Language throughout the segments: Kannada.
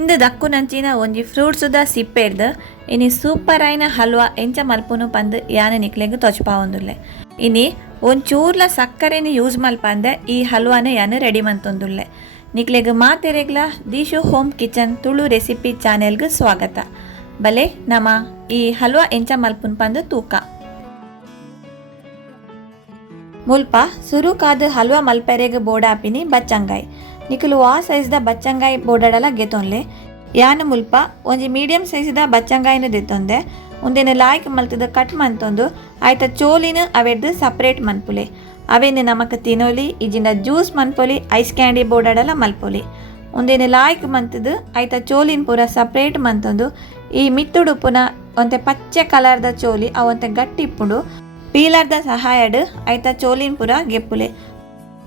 ಇಂದು ದಕ್ಕುನಂಚಿನ ಒಂಜಿ ಫ್ರೂಟ್ಸುದ ಸಿಪ್ಪೆರ್ದು ಇನಿ ಸೂಪರ್ ಆಯ್ನ ಹಲ್ವಾ ಎಂಚ ಮಲ್ಪುನು ಪಂದ್ ಯಾನ ನಿಕ್ಲೆಗ್ ತೊಚ್ಪಾವೊಂದುಲ್ಲೆ. ಇನಿ ಒಂಚೂರ್ಲ ಸಕ್ಕರೆನ ಯೂಸ್ ಮಲ್ಪಂದೆ ಈ ಹಲ್ವಾನ ಯಾನು ರೆಡಿ ಮಂತೊಂದುಲ್ಲೆ. ನಿಕ್ಲೆಗ್ ಮಾತೆರೆಗ್ಲ ದೀಶು ಹೋಮ್ ಕಿಚನ್ ತುಳು ರೆಸಿಪಿ ಚಾನೆಲ್ಗ್ ಸ್ವಾಗತ. ಬಲೆ ನಮ ಈ ಹಲ್ವಾ ಎಂಚ ಮಲ್ಪುನ್ ಪಂದ್ ತೂಕ ಮುಲ್ಪ ಸುರುಕಾದ ಹಲ್ವಾ ಮಲ್ಪೆರೆಗ್ ಬೋಡಾಪಿನಿ ಬಚ್ಚಂಗಾಯಿ ನಿಕಲು ಆ ಸೈಜ್ದ ಬಚ್ಚಂಗಾಯಿ ಬೋಡಾಡಲ ಗೆತೊನ್ಲೆ. ಯಾನು ಮುಲ್ಪ ಒಂಜಿ ಮೀಡಿಯಂ ಸೈಜ್ದ ಬಚ್ಚಂಗಾಯಿನ ದೆತ್ತೊಂದೆ ಒಂದೇನು ಲಾಯ್ಕ್ ಮಲ್ತದ ಕಟ್ ಮಂತೊಂದು ಆಯ್ತ ಚೋಲಿನ ಅವೆಡ್ದು ಸಪ್ರೇಟ್ ಮನ್ಪುಲೆ. ಅವೆನ್ನು ನಮಕ್ ತಿನ್ನೋಲಿ ಇಜಿಂದ ಜ್ಯೂಸ್ ಮನ್ಪೊಲಿ ಐಸ್ ಕ್ಯಾಂಡಿ ಬೋಡಾಡಲ ಮಲ್ಪೊಲಿ. ಒಂದೇನು ಲಾಯ್ಕ್ ಮಂತದು ಆಯ್ತ ಚೋಲಿನ ಪೂರ ಸಪ್ರೇಟ್ ಮಂತೊಂದು ಈ ಮಿತ್ತುಡು ಪುನ ಒಂತೆ ಪಚ್ಚೆ ಕಲರ್ದ ಚೋಲಿ ಅವಂತೆ ಗಟ್ಟಿ ಇಪ್ಪುಂಡು ಪೀಲರ್ದ ಸಹಾಯಡ್ ಆಯ್ತ ಚೋಲಿನ ಪೂರ ಗೆಪ್ಪುಲೆ.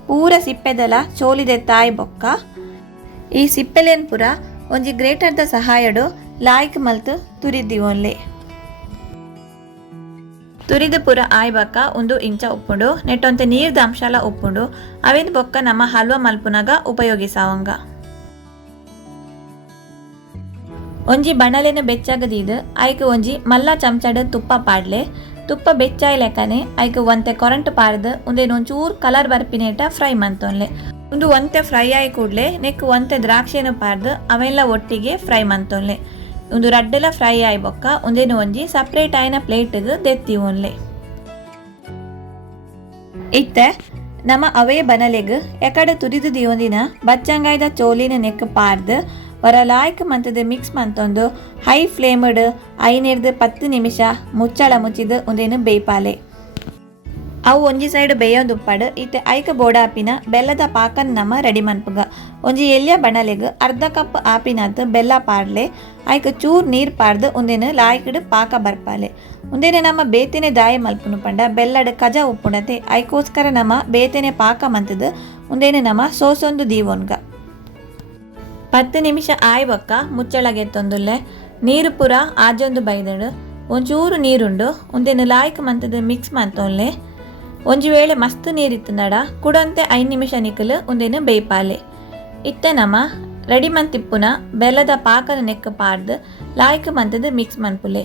ಪೂರ ಸಿಪ್ಪೆದಲ ಚೋಲಿದೆ ತಾಯಿ ಬೊಕ್ಕ ಈ ಸಿಪ್ಪೆಲೇನ್ ಪೂರ ಒಂಜಿ ಗ್ರೇಟರ್ದ ಸಹಾಯಡು ಲಾಯ್ಕ್ ಮಲ್ತು ತುರಿದಿವೊನ್ಲೆ. ತುರಿದ ಪೂರ ಆಯ್ಬಕ್ಕ ಒಂದು ಇಂಚ ಉಪ್ಪುಂಡು ನೆಟ್ಟೊಂತೆ ನೀರ್ದ ಅಂಶಲ ಉಪ್ಪುಂಡು ಅವೇನು ಬೊಕ್ಕ ನಮ್ಮ ಹಲ್ವಾ ಮಲ್ಪುನಾಗ ಉಪಯೋಗಿಸಾವಂಗ. ಒಂಜಿ ಬಣಲೆನ ಬೆಚ್ಚಾಗದಿದು ಐಕ್ ಒಂಜಿ ಮಲ್ಲ ಚಮಚಡ್ ತುಪ್ಪ ಪಾಡ್ಲೆ. ತುಪ್ಪ ಬೆಚ್ಚಾಯಿ ಲೆಕ್ಕನೆ ಐಕ್ ಒಂತೆ ಕೊರಂಟ್ ಪಾಡ್ದು ಒಂದೇನು ಒಂಚೂರು ಕಲರ್ ಬರ್ಪಿನೇಟ ಫ್ರೈ ಮಂತೊನ್ಲೆ. ಒಂದು ಒಂತೆ ಫ್ರೈ ಆಯಿ ಕೂಡಲೇ ನೆಕ್ ಒಂತೆ ದ್ರಾಕ್ಷಿನ ಪಾಡ್ದು ಅವೆಲ್ಲ ಒಟ್ಟಿಗೆ ಫ್ರೈ ಮಂತೊನ್ಲೆ. ಒಂದು ರಡ್ಡೆಲ ಫ್ರೈ ಆಯಿ ಬೊಕ್ಕ ಒಂದೇನು ಒಂಜಿ ಸಪ್ರೇಟ್ ಆಯ್ನ ಪ್ಲೇಟ್ಗ್ ದೆತ್ತೀವೊನ್ಲೆ. ಇತ್ತೆ ನಮ್ಮ ಅವೇ ಬನಲೆಗ್ ಎಕಡೆ ತುರಿದು ದಿವೊಂದಿನ ಬಚ್ಚಂಗಾಯ್ದ ಚೋಲಿನ ನೆಕ್ ಪಾಡ್ದು ಹೊರ ಲಾಯ್ಕ್ ಮಂತದ ಮಿಕ್ಸ್ ಮಂತೊಂದು ಹೈ ಫ್ಲೇಮ್ಡ್ 5-10 ನಿಮಿಷ ಮುಚ್ಚಳ ಮುಚ್ಚಿದು ಒಂದೇನು ಬೇಯ್ಪಾಲೆ. ಅವು ಒಂಜಿ ಸೈಡ್ ಬೇಯೋದುಪ್ಪಡು ಇತ್ತೆ ಐಕ ಬೋಡಾಪಿನ ಬೆಲ್ಲದ ಪಾಕನ್ ನಮ್ಮ ರೆಡಿ ಮನ್ಪುಗ. ಒಂಜಿ ಎಲ್ಯ ಬಣಲೆಗ್ ಅರ್ಧ ಕಪ್ ಆಪಿನತ್ ಬೆಲ್ಲ ಪಾಡ್ಲೆ ಐಕ ಚೂರ್ ನೀರ್ ಪಾಡ್ದು ಒಂದೇನು ಲಾಯ್ಕಡ್ ಪಾಕ ಬರ್ಪಾಲೆ. ಒಂದೇನೆ ನಮ್ಮ ಬೇತೆನೆ ದಾಯ ಮಲ್ಪುನು ಪಂಡ ಬೆಲ್ಲಡ್ ಕಜ ಉಪ್ಪುಣತೆ ಐಕೋಸ್ಕರ ನಮ್ಮ ಬೇತೆನೆ ಪಾಕ ಮಂತದು ಒಂದೇನು ನಮ್ಮ ಸೋಸೊಂದು ದೀವೊನ್ಗ. 10 ನಿಮಿಷ ಆಯ್ಬಕ್ಕ ಮುಚ್ಚಳಗೆತ್ತೊಂದುಲ್ಲೆ. ನೀರು ಪೂರ ಆಜೊಂದು ಬೈದಡು ಒಂಚೂರು ನೀರುಂಡು ಒಂದೇನು ಲಾಯ್ಕ್ ಮಂತದ ಮಿಕ್ಸ್ ಮಂತೊನ್ಲೆ. ಒಂಜಿ ವೇಳೆ ಮಸ್ತ್ ನೀರಿತ್ತಂದಡ ಕುಡಂತೆ 5 ನಿಮಿಷ ನಿಕಲು ಒಂದೇನು ಬೇಯ್ಪಾಲೆ. ಇತ್ತೆ ನಮ್ಮ ರೆಡಿ ಮಂತಿಪ್ಪುನ ಬೆಲ್ಲದ ಪಾಕನ ನೆಕ್ ಪಾಡ್ದು ಲಾಯ್ಕ್ ಮಂತದ ಮಿಕ್ಸ್ ಮನ್ಪುಲೆ.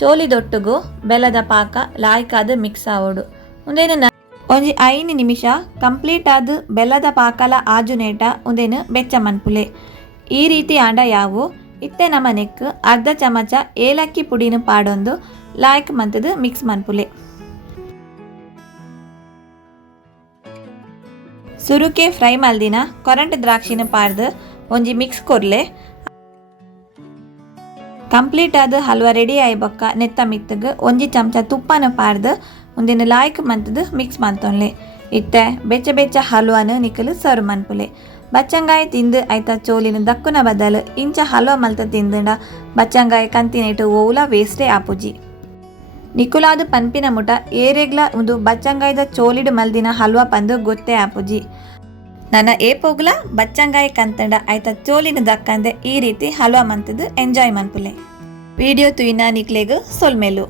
ಚೋಲಿದೊಟ್ಟುಗು ಬೆಲ್ಲದ ಪಾಕ ಲಾಯ್ಕ್ ಆದ ಮಿಕ್ಸ್ ಆವೋಡು ಒಂದೇನು ಒಂಜಿ 5 ನಿಮಿಷ ಕಂಪ್ಲೀಟ್ ಆದ ಬೆಲ್ಲದ ಪಾಕಲ ಆಜುನೇಟ ಒಂದೇನು ಬೆಚ್ಚ ಮನ್ಪುಲೆ. ಈ ರೀತಿ ಆಂಡ ಯಾವು ಇತ್ತೆ ನಮ್ಮ ನೆಕ್ ಅರ್ಧ ಚಮಚ ಏಲಕ್ಕಿ ಪುಡಿನ ಪಾಡೊಂದು ಲಾಯ್ಕ್ ಮಂತದ ಮಿಕ್ಸ್ ಮನ್ಪುಲೆ. ಸುರುಕೆ ಫ್ರೈ ಮಲ್ದಿನ ಕೊರಂಟ್ ದ್ರಾಕ್ಷಿನ ಪಾಡ್ದು ಒಂಜಿ ಮಿಕ್ಸ್ ಕೊರ್ಲೆ. ಕಂಪ್ಲೀಟ್ ಆದ ಹಲ್ವಾ ರೆಡಿ ಆಯ್ಬೊಕ್ಕ ನೆತ್ತ ಮಿತ್ತಗ್ ಒಂಜಿ ಚಮಚ ತುಪ್ಪನ ಪಾಡ್ದು ಒಂದಿನ ಲಾಯ್ಕ್ ಮಂತದ ಮಿಕ್ಸ್ ಮಂತೊನ್ಲೆ. ಇತ್ತೆ ಬೆಚ್ಚ ಬೆಚ್ಚ ಹಲ್ವಾನ ನಿಕಲು ಸರ್ವ್ ಮನ್ಪುಲೆ. ಬಚ್ಚಂಗಾಯಿ ತಿಂದು ಆಯ್ತ ಚೋಲಿನ ದಕ್ಕುನ ಬದಲು ಇಂಚ ಹಲ್ವಾ ಮಲ್ತ ತಿಂದುಂಡ ಬಚ್ಚಂಗಾಯಿ ಕಂತಿನೇಟು ಓವುಲ ವೇಸ್ಟೇ ಆಪುಜಿ. ನಿಕುಲಾದು ಪನ್ಪಿನ ಮುಟ ಏರೆಗ್ಲ ಒಂದು ಬಚ್ಚಂಗಾಯ್ದ ಚೋಲಿಡು ಮಲ್ದಿನ ಹಲ್ವಾ ಪಂದು ಗೊತ್ತೇ ಆಪುಜಿ. ನನ್ನ ಏಪೋಗ್ಲ ಬಚ್ಚಂಗಾಯಿ ಕಂತಂಡ ಆಯ್ತ ಚೋಲಿನ ದಕ್ಕಂದೆ ಈ ರೀತಿ ಹಲ್ವಾ ಮಂತದು ಎಂಜಾಯ್ ಮನ್ಪುಲೆ. ವಿಡಿಯೋ ತುಯಿನ ನಿಕ್ಲೆಗ್ ಸೊಲ್ಮೆಲು.